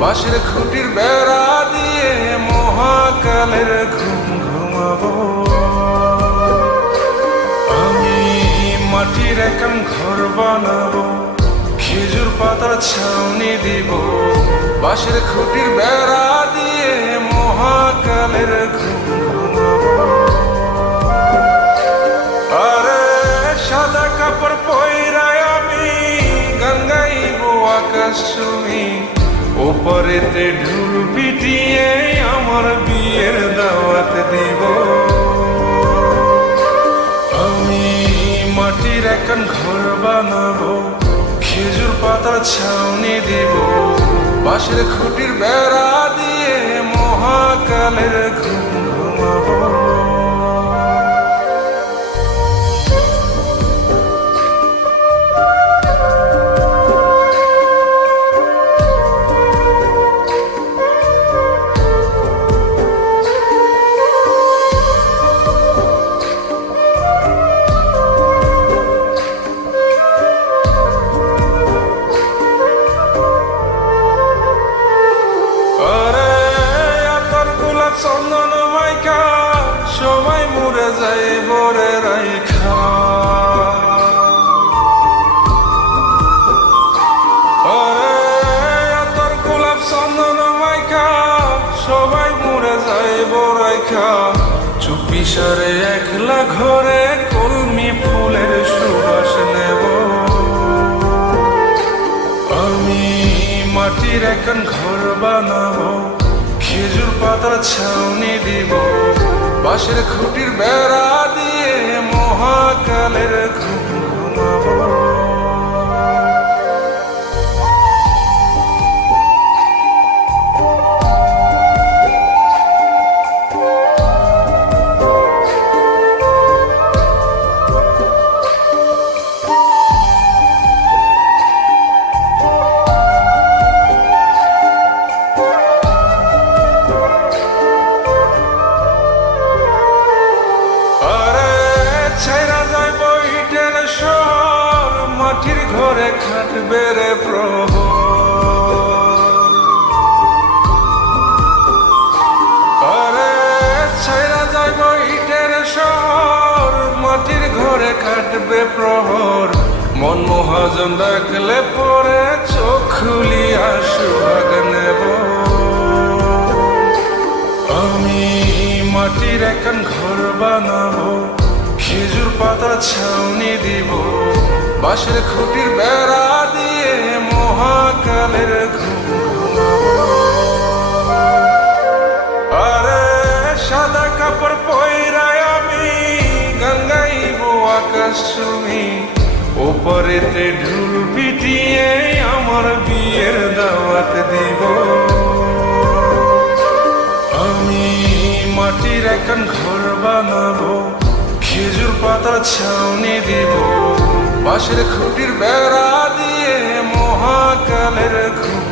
বাঁশের খুঁটির বেড়া দিয়ে মহাকালের ঘুম ঘুমাবো। আমি মাটির একান ঘর বানাবো, খেজুর পাতার ছাউনি দিব, বাঁশের খুঁটির বেড়া দিয়ে মহাকালের ঘুম ঘুমাবো। আরে সাদা কাপড় পয়রায় আমি গান গাইবো আকাশ ছুঁই, ওপরেতে ঢোল পিটিয়ে আমার বিয়ের দাওয়াত দিব। আমি মাটির একান ঘর বানাবো, খেজুর পাতার ছাউনি দিব, বাঁশের খুঁটির বেড়া দিয়ে মহাকালের ঘুম ঘুমাবো। চন্দন মাইকা সবাই মরে যায় বরে রাইখা, তোর গোলাপ চন্দন মাইকা সবাই মরে যায় বরাইখা, চুপি সারে একলা ঘরে কলমি ফুলের সুবাস নেব। আমি মাটির একান ঘর বানাবো, খেজুর পাতার ছাউনি দিব, বাঁশের খুঁটির বেড়া দিয়ে মহাকালের ঘুম ঘুমাবো। মাটির ঘরে খাটবে রে প্রহর, আরে ছাইরা যাইব ইটের শহর, মাটির ঘরে খাটবে প্রহর, মন মহাজন ডাকলে পরে চোখ খুলিয়া সুহাগ নেব। আমি মাটির একান ঘর বানাবো, খেজুর পাতার ছাউনি দিব, বাঁশের খুঁটির বেড়া দিয়ে মহাকালের ঘুম ঘুমাবো। আরে সাদা কাপড় পয়রায় আমি গান গাইবো আকাশ ছুঁই, ওপরেতে ঢোল পিটিয়ে আমার বিয়ের দাওয়াত দিব। আমি মাটির একান ঘর বানাবো, খেজুর পাতার ছাউনি দিব, বাঁশের খুঁটির বেড়া দিয়ে মহাকালের ঘুম